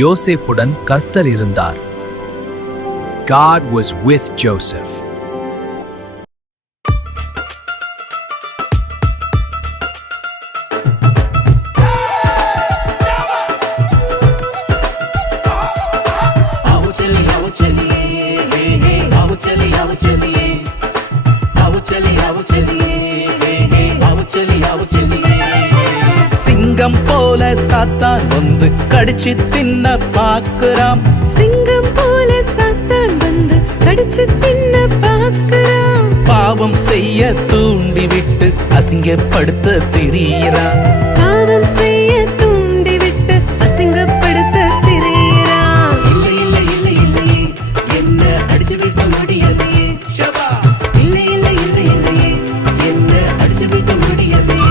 யோசேப்புடன் கர்த்தர் இருந்தார். God was with Joseph. சிங்கம் போல சாத்தான் வந்து கடிச்சு தின்ன பாக்குறான். சிங்கம் போல சாத்தான் வந்து கடிச்சு தின்ன பாக்குறான். பாவம் செய்ய தூண்டி விட்டு அசிங்கப்படுத்த திரியிறான். பாவம் செய்ய தூண்டி விட்டு அசிங்கப்படுத்த திரியிறான். இல்லை இல்லை இல்லை இல்லையே, என்ன அடிச்சு விட்ட முடியலையே. இல்லை இல்லை இல்லை இல்லையே, என்ன அடிச்சு விட்ட முடியலையே.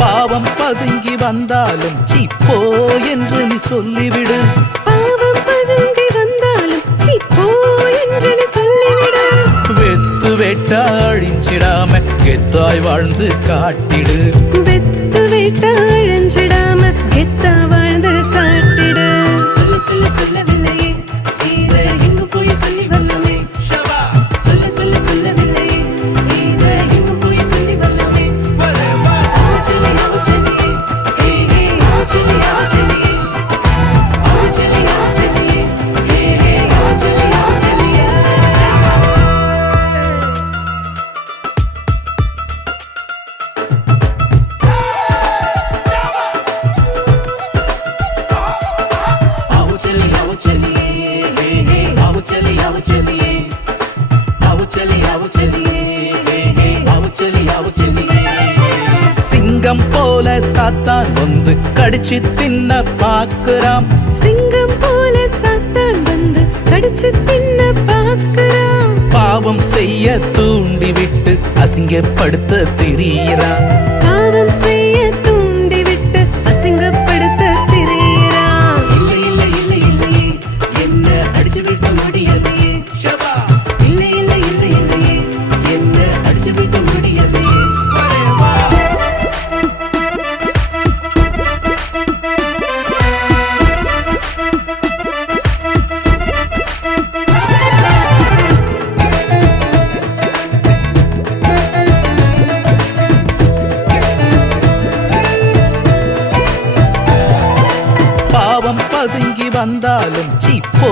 பாவம் பதுங்கி வந்தாலும் சீப்போ என்று நீ சொல்லிவிடு. பாவம் பதுங்கி வந்தாலும் சீப்போ என்று நீ சொல்லிவிடு. வெத்து வேட்டா அழிஞ்சிடாம கெத்தாய் வாழ்ந்து காட்டிடு. வெத்து வேட்டா அழிஞ்சிடாம கெத்தா வாழ்ந்து காட்டிடு. சொல்ல சொல்ல சொல்லவில்லையே, இதை எங்கு போய் சொல்லி வரலாமே. சொல்ல சொல்ல சொல்லவில்லையே, இதை எங்கு போய் சொல்லி வரலாமே. அவச்சொல்லி அவச்சொல்லியே, ஹே ஹே அவச்சொல்லி அவச்சொல்லியே. அவச்சொல்லி அவச்சொல்லியே, ஹே ஹே அவச்சொல்லி அவச்சொல்லியே. அவச்சொல்லி அவச்சொல்லியே, ஹே ஹே அவச்சொல்லி அவச்சொல்லியே. அவச்சொல்லி அவச்சொல்லியே, ஹே ஹே அவச்சொல்லி அவச்சொல்லியே. சிங்கம் போல சாத்தான் வந்து கடிச்சு தின்ன பாக்குறான். சிங்கம் போல சாத்தான் வந்து கடிச்சு தின்ன பாக்குறான். பாவம் செய்ய தூண்டி விட்டு அசிங்கப்படுத்த திரியிறான். பாவம் செய்ய தூண்டி விட்டு அசிங்கப்படுத்த திரியிறான். இல்லை இல்லை இல்லை இல்லையே, என்ன அடிச்சு விட்ட முடியலையே. இல்லை இல்லை இல்லை இல்லையே, என்ன அடிச்சு விட்ட முடியலையே. பாவம் பதுங்கி வந்தாலும் சீப்போ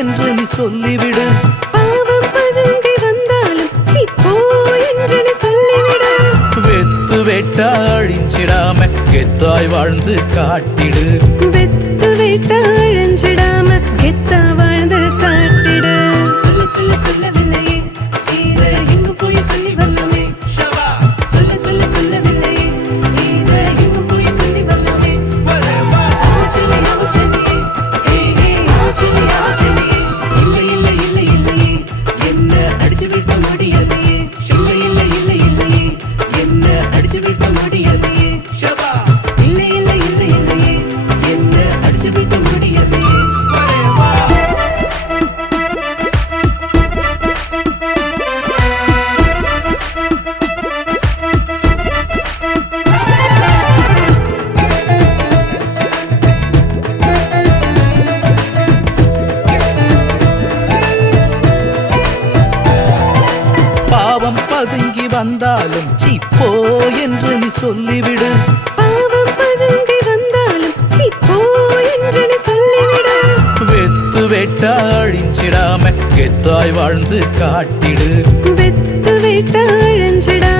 என்று நீ சொல்லிவிடு. பாவம் பதுங்கி வந்தாலும் சீப்போ என்று நீ சொல்லிவிடு. வெத்து வேட்டா அழிஞ்சிடாம கெத்தாய் வாழ்ந்து காட்டிடு. வெத்து வேட்டா அழிஞ்சிடாம கெத்தா வாழ்ந்து காட்டிடு. சொல்ல சொல்ல சொல்லவில்லையே, இதை எங்கு போய் சொல்லி வரலாமே. சொல்ல சொல்ல சொல்லவில்லையே, இதை எங்கு போய் சொல்லி வரலாமே. அவச்சொல்லி அவச்சொல்லியே, ஹே ஹே அவச்சொல்லி அவச்சொல்லியே. இல்லை இல்லை இல்லை இல்லையே, என்ன அடிச்சு விட்ட முடியலையே. இல்லை இல்லை இல்லை இல்லையே, என்ன அடிச்சு விட்ட முடியலையே. இல்லை இல்லை இல்லை இல்லையே, என்ன அடிச்சு விட்ட முடியலையே. பாவம் பதுங்கி வந்தாலும் சீப்போ என்று நீ சொல்லிவிடு. பாவம் பதுங்கி வந்தாலும் சீப்போ என்று நீ சொல்லிவிடு. வெத்து வேட்டா அழிஞ்சிடாம கெத்தாய் வாழ்ந்து காட்டிடு. வெத்து வேட்டா அழிஞ்சிடாம